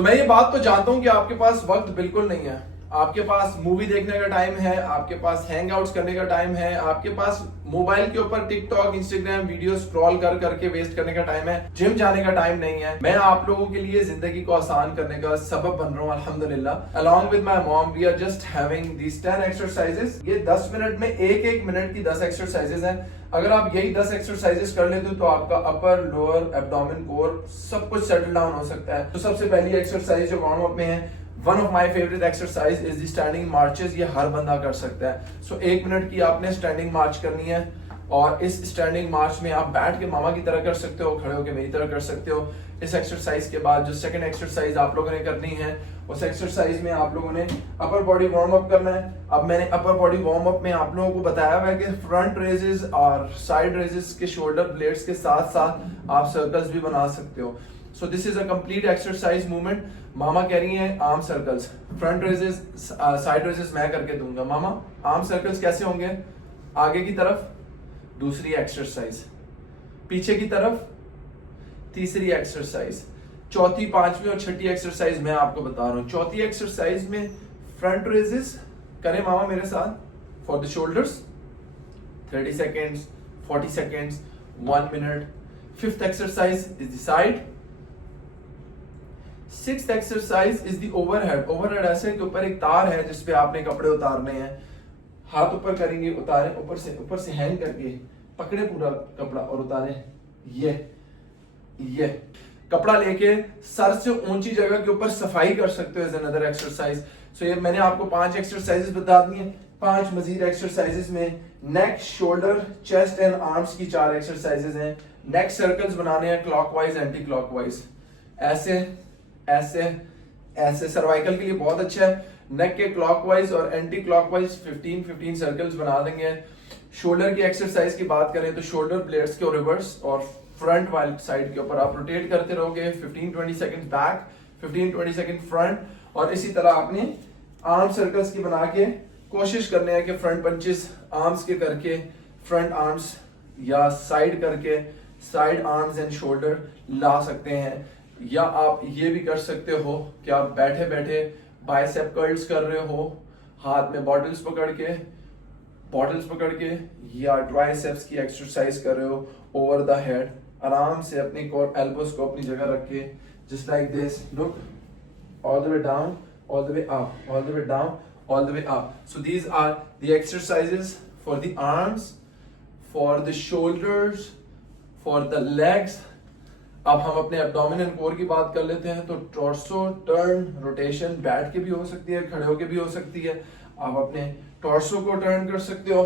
मैं ये बात तो जानता हूं कि आपके पास वक्त बिल्कुल नहीं है। आपके पास मूवी देखने का टाइम है, आपके पास हैंगआउट्स करने का टाइम है, आपके पास मोबाइल के ऊपर टिकटॉक इंस्टाग्राम वीडियो स्क्रॉल कर करके वेस्ट करने का टाइम है, जिम जाने का टाइम नहीं है। मैं आप लोगों के लिए जिंदगी को आसान करने का सबब बन रहा हूँ अल्हम्दुलिल्लाह। Along with my mom we are just having these 10 exercises. ये 10 मिनट में एक मिनट की 10 एक्सरसाइजेस हैं। अगर आप यही 10 एक्सरसाइजेस कर लेते हो तो आपका अपर लोअर एब्डोमेन कोर सब कुछ सेटल डाउन हो सकता है। तो सबसे पहली एक्सरसाइज जो वार्म अप में है, one of my favourite exercise is the standing marches. ये हर बंदा कर सकता है। सो 1 मिनट की आपने स्टैंडिंग मार्च करनी है और इस स्टैंडिंग मार्च में आप बैठ के मामा की तरह कर सकते हो, खड़े होकर मेरी तरह कर सकते हो। इस एक्सरसाइज के बाद जो सेकंड एक्सरसाइज आप लोगों ने करनी है, उस एक्सरसाइज में आप लोगों ने अपर बॉडी वार्म अप करना है। अब मैंने अपर बॉडी वार्म अप में आप लोगों को बताया हुआ है कि फ्रंट रेजेस और साइड रेजेस के शोल्डर ब्लेड्स के साथ साथ आप सर्कल्स भी बना सकते हो। So this is a complete exercise movement. मामा कह रही हैं arm circles, front raises, side raises मैं करके दूंगा। मामा आर्म सर्कल्स कैसे होंगे? आगे की तरफ दूसरी एक्सरसाइज, पीछे की तरफ तीसरी एक्सरसाइज, चौथी, पांचवी और छठी एक्सरसाइज मैं आपको बता रहा हूं। चौथी एक्सरसाइज में फ्रंट रेजेस करें मामा मेरे साथ for the shoulders 30 seconds, 40 seconds, 1 minute. Fifth exercise is the side. Sixth exercise is the overhead. Overhead ऐसे के ऊपर एक तार है जिसपे आपने कपड़े उतारने हैं। हाथ ऊपर करेंगे, उतारे, ऊपर से हैंग करके पकड़े पूरा कपड़ा और उतारे। ये कपड़ा लेके सर से ऊंची जगह के ऊपर सफाई कर सकते हो। Is another exercise. सो ये मैंने आपको 5 एक्सरसाइजेस बता दी हैं। 5 मजीद एक्सरसाइजेस में नेक, शोल्डर, चेस्ट एंड आर्म्स की 4 एक्सरसाइजेस हैं। नेक सर्कल्स बनाने हैं क्लॉकवाइज, एंटी क्लॉकवाइज, ऐसे ऐसे ऐसे। सर्वाइकल के लिए बहुत अच्छा है। नेक के क्लॉकवाइज और एंटी क्लॉकवाइज 15 सर्कल्स बना देंगे। शोल्डर की एक्सरसाइज की बात करें तो शोल्डर ब्लेड्स के रिवर्स और फ्रंट वाली साइड के ऊपर आप रोटेट करते रहोगे। 15-20 सेकंड बैक, 15-20 सेकंड फ्रंट, और इसी तरह आपने आर्म सर्कल्स की बना के कोशिश करने हैं कि फ्रंट पंचेस आर्म्स के करके फ्रंट आर्म्स या साइड करके साइड आर्म्स एंड शोल्डर ला सकते हैं। या आप ये भी कर सकते हो कि आप बैठे बैठे बाइसेप कर्ल्स कर रहे हो, हाथ में बॉटल्स पकड़ के, या ट्राइसेप्स की एक्सरसाइज कर रहे हो ओवर द हेड। आराम से अपनी एल्बोस को अपनी जगह रख के just like this, look all the way down, all the way up, all the way down, all the way up. So these are the exercises for the arms, for the shoulders, for the legs. अब हम अपने abdomen and core की बात कर लेते हैं। तो torso turn rotation बैठ के भी हो सकती है, खड़े होके भी हो सकती है। आप अपने टॉर्सो को टर्न कर सकते हो,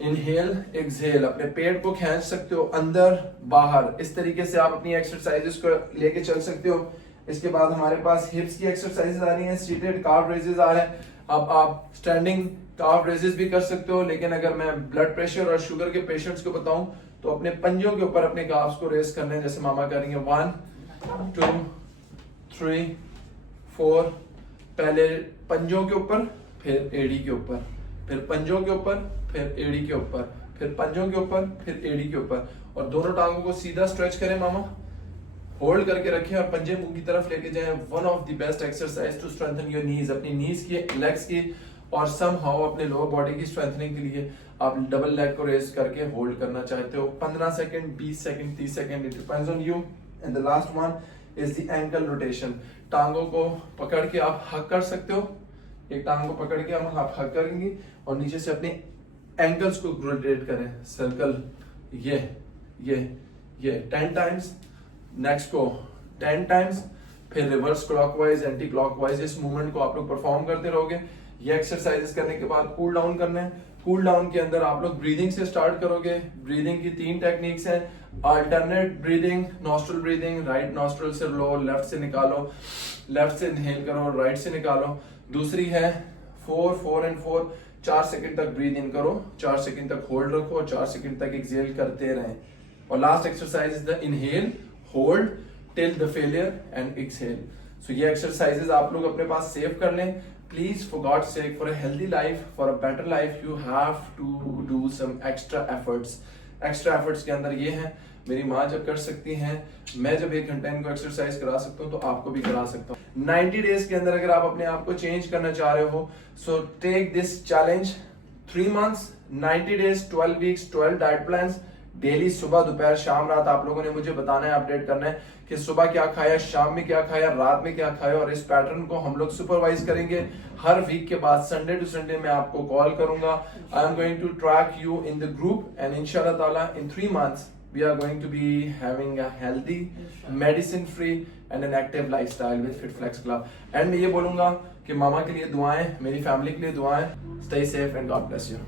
इनहेल एक्सहेल, अपने पेट को खींच सकते हो अंदर बाहर। इस तरीके से आप अपनी एक्सरसाइजेस को लेके चल सकते हो। इसके बाद हमारे पास हिप्स की एक्सरसाइजेस आ रही हैं, सीटेड काफ रेजेस आ रहे हैं। अब आप स्टैंडिंग काफ रेजेस भी कर सकते हो, लेकिन अगर मैं ब्लड प्रेशर और शुगर के पेशेंट्स को बताऊं तो अपने पंजों के ऊपर अपने काफ्स को रेस करने हैं, जैसे मामा करेंगे 1 2 3 4। पहले पंजों के ऊपर, फिर एड़ी के ऊपर, फिर पंजों के ऊपर, फिर एड़ी के ऊपर, फिर पंजों के ऊपर, फिर एड़ी के ऊपर। और दोनों टांगों को सीधा स्ट्रेच करें मामा, होल्ड करके रखें और पंजे मुंह की तरफ लेके जाएं। One of the best exercise to strengthen your knees, अपनी नीज की, लेग्स की और सम हाउ अपने लोअर बॉडी की स्ट्रेंथनिंग के लिए आप डबल लेग को रेस करके होल्ड करना चाहते हो। 15 second, 20 second, 30 second, it depends on you. And the last one is the ankle rotation. टांगों को पकड़ के आप हक कर सकते हो। एक टांग को पकड़ के हम आप हक करेंगे और नीचे से अपने एंकल्स को रोटेट करें, सर्कल, ये 10 टाइम्स। नेक्स्ट को 10 टाइम्स, फिर रिवर्स क्लॉकवाइज, एंटी क्लॉकवाइज। इस मूवमेंट को आप लोग परफॉर्म करते रहोगे। ये एक्सरसाइजेस करने के बाद कूल डाउन करना है। कूल डाउन के अंदर आप लोग ब्रीदिंग से स्टार्ट करोगे। ब्रीदिंग की 3 टेक्निक्स हैं। Alternate breathing, nostril breathing, right nostril से लो, लेफ्ट से निकालो, लेफ्ट से इनहेल करो, राइट से निकालो। दूसरी है 4 एंड 4, 4 सेकंड तक ब्रीद इन करो, 4 सेकंड तक होल्ड रखो और 4 सेकंड तक एक्सहेल करते रहें। और last exercise is the inhale, hold till the failure and exhale. So ये एक्सरसाइजेस आप लोग अपने पास सेव कर लें। Please, for God's sake, for a healthy life, for a better life, you have to do some extra efforts. Extra efforts के अंदर ये हैं, मेरी माँ जब कर सकती हैं, मैं जब 1 घंटा इनको एक्सरसाइज करा सकता हूँ तो आपको भी करा सकता हूँ। 90 डेज के अंदर अगर आप अपने आप को चेंज करना चाह रहे हो, so take this challenge 3 months, 90 days, 12 weeks, 12 diet plans. Daily सुबह दोपहर शाम रात आप लोगों ने मुझे बताना है, अपडेट करना है कि सुबह क्या खाया, शाम में क्या खाया, रात में क्या खाया, और इस पैटर्न को हम लोग सुपरवाइज करेंगे। हर वीक के बाद संडे टू संडे मैं आपको कॉल करूंगा। I am going to track you in the group and इंशाल्लाह ताला in 3 months we are going to be having a healthy, medicine free and an active lifestyle with FitFlex Club. And मैं ये बोलूंगा कि मामा के लिए दुआएं, मेरी फैमिली के लिए दुआएं। Stay safe and God bless you.